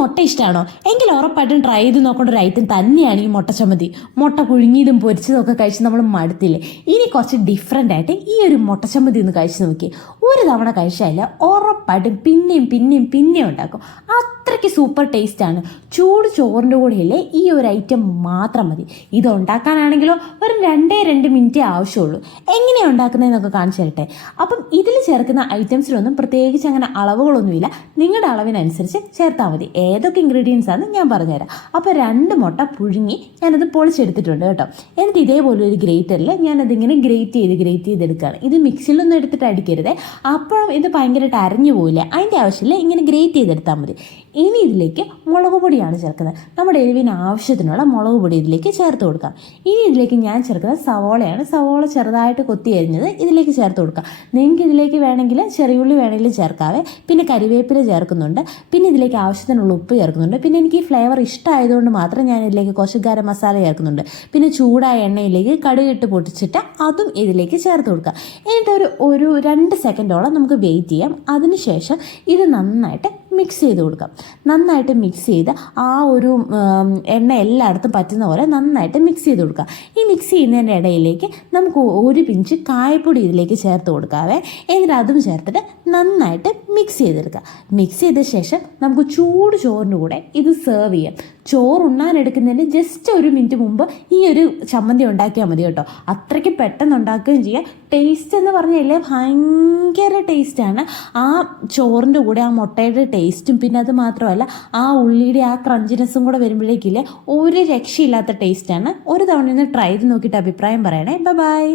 മുട്ട ഇഷ്ടമാണോ? എങ്കിൽ ഉറപ്പായിട്ടും ട്രൈ ചെയ്ത് നോക്കേണ്ട ഒരു ഐറ്റം തന്നെയാണ് ഈ മുട്ട ചമ്മന്തി. മുട്ട പുഴുങ്ങിയതും പൊരിച്ചതും ഒക്കെ കഴിച്ച് നമ്മൾ മടുത്തില്ലേ? ഇനി കുറച്ച് ഡിഫറെൻ്റ് ആയിട്ട് ഈ ഒരു മുട്ട ചമ്മന്തി ഒന്ന് കഴിച്ച് നോക്കി. ഒരു തവണ കഴിച്ചാൽ ഉറപ്പായിട്ടും പിന്നെയും പിന്നെയും പിന്നെയും ഉണ്ടാക്കും. അത്രയ്ക്ക് സൂപ്പർ ടേസ്റ്റാണ്. ചൂട് ചോറിൻ്റെ കൂടെയല്ലേ ഈ ഒരു ഐറ്റം മാത്രം മതി. ഇത് ഉണ്ടാക്കാനാണെങ്കിലോ ഒരു 2 മിനിറ്റേ ആവശ്യമുള്ളൂ. എങ്ങനെയാണ് ഉണ്ടാക്കുന്നതെന്നൊക്കെ കാണിച്ചു തരട്ടെ. അപ്പം ഇതിൽ ചേർക്കുന്ന ഐറ്റംസിലൊന്നും പ്രത്യേകിച്ച് അങ്ങനെ അളവുകളൊന്നുമില്ല. നിങ്ങളുടെ അളവിനനുസരിച്ച് ചേർത്താൽ മതി. ഏതൊക്കെ ഇൻഗ്രീഡിയൻസ് ആണ് ഞാൻ പറഞ്ഞുതരാം. അപ്പോൾ 2 മുട്ട പുഴുങ്ങി ഞാനത് പൊളിച്ചെടുത്തിട്ടുണ്ട് കേട്ടോ. എന്നിട്ട് ഇതേപോലെ ഒരു ഗ്രേറ്ററിൽ ഞാനതിങ്ങനെ ഗ്രേറ്റ് ചെയ്തെടുക്കുകയാണ്. ഇത് മിക്സിയിലൊന്നും എടുത്തിട്ട് അടിക്കരുതേ, അപ്പോൾ ഇത് ഭയങ്കരമായിട്ട് അരഞ്ഞു പോവില്ല. അതിൻ്റെ ആവശ്യമില്ല, ഇങ്ങനെ ഗ്രേറ്റ് ചെയ്തെടുത്താൽ മതി. ഇനി ഇതിലേക്ക് മുളക് പൊടിയാണ് ചേർക്കുന്നത്. നമ്മുടെ എരിവിന് ആവശ്യത്തിനുള്ള മുളക് പൊടി ഇതിലേക്ക് ചേർത്ത് കൊടുക്കാം. ഇനി ഇതിലേക്ക് ഞാൻ ചേർക്കുന്നത് സവോളയാണ്. സവോള ചെറുതായിട്ട് കൊത്തി അരിഞ്ഞത് ഇതിലേക്ക് ചേർത്ത് കൊടുക്കാം. നിങ്ങൾക്ക് ഇതിലേക്ക് വേണമെങ്കിൽ ചെറിയുള്ളി വേണമെങ്കിൽ ചേർക്കാവേ. പിന്നെ കരിവേപ്പില ചേർക്കുന്നുണ്ട്. പിന്നെ ഇതിലേക്ക് ആവശ്യത്തിനുള്ള ഉപ്പ് ചേർക്കുന്നുണ്ട്. പിന്നെ എനിക്ക് ഈ ഫ്ലേവർ ഇഷ്ടമായതുകൊണ്ട് മാത്രം ഞാൻ ഇതിലേക്ക് കുറച്ച് ഗരം മസാല ചേർക്കുന്നുണ്ട്. പിന്നെ ചൂടായ എണ്ണയിലേക്ക് കടുകിട്ട് പൊട്ടിച്ചിട്ട് അതും ഇതിലേക്ക് ചേർത്ത് കൊടുക്കുക. എന്നിട്ട് ഒരു 2 സെക്കൻഡോളം നമുക്ക് വെയിറ്റ് ചെയ്യാം. അതിനുശേഷം ഇത് നന്നായിട്ട് മിക്സ് ചെയ്ത് കൊടുക്കാം. നന്നായിട്ട് മിക്സ് ചെയ്ത് ആ ഒരു എണ്ണ എല്ലായിടത്തും പറ്റുന്ന പോലെ നന്നായിട്ട് മിക്സ് ചെയ്ത് കൊടുക്കുക. ഈ മിക്സ് ചെയ്യുന്നതിൻ്റെ ഇടയിലേക്ക് നമുക്ക് ഒരു പിഞ്ച് കായപ്പൊടി ഇതിലേക്ക് ചേർത്ത് കൊടുക്കാവേ. എന്നിട്ട് അതും ചേർത്തിട്ട് നന്നായിട്ട് മിക്സ് ചെയ്തെടുക്കുക. മിക്സ് ചെയ്ത ശേഷം നമുക്ക് ചൂട് ചോറിൻ്റെ കൂടെ ഇത് സെർവ് ചെയ്യാം. ചോറുണ്ണാൻ എടുക്കുന്നതിന് ജസ്റ്റ് 1 മിനിറ്റ് മുമ്പ് ഈ ഒരു ചമ്മന്തി ഉണ്ടാക്കിയാൽ മതി കേട്ടോ. അത്രയ്ക്ക് പെട്ടെന്ന് ഉണ്ടാക്കുകയും ചെയ്യാം. ടേസ്റ്റ് എന്ന് പറഞ്ഞാൽ ഭയങ്കര ടേസ്റ്റാണ്. ആ ചോറിൻ്റെ കൂടെ ആ മുട്ടയുടെ ടേസ്റ്റും പിന്നെ അത് മാത്രമല്ല ആ ഉള്ളിയുടെ ആ ക്രഞ്ചിനെസ്സും കൂടെ വരുമ്പോഴേക്കില്ലേ ഒരു രക്ഷയില്ലാത്ത ടേസ്റ്റാണ്. ഒരു തവണ ഒന്ന് ട്രൈ ചെയ്ത് നോക്കിയിട്ട് അഭിപ്രായം പറയണേ. ബൈ.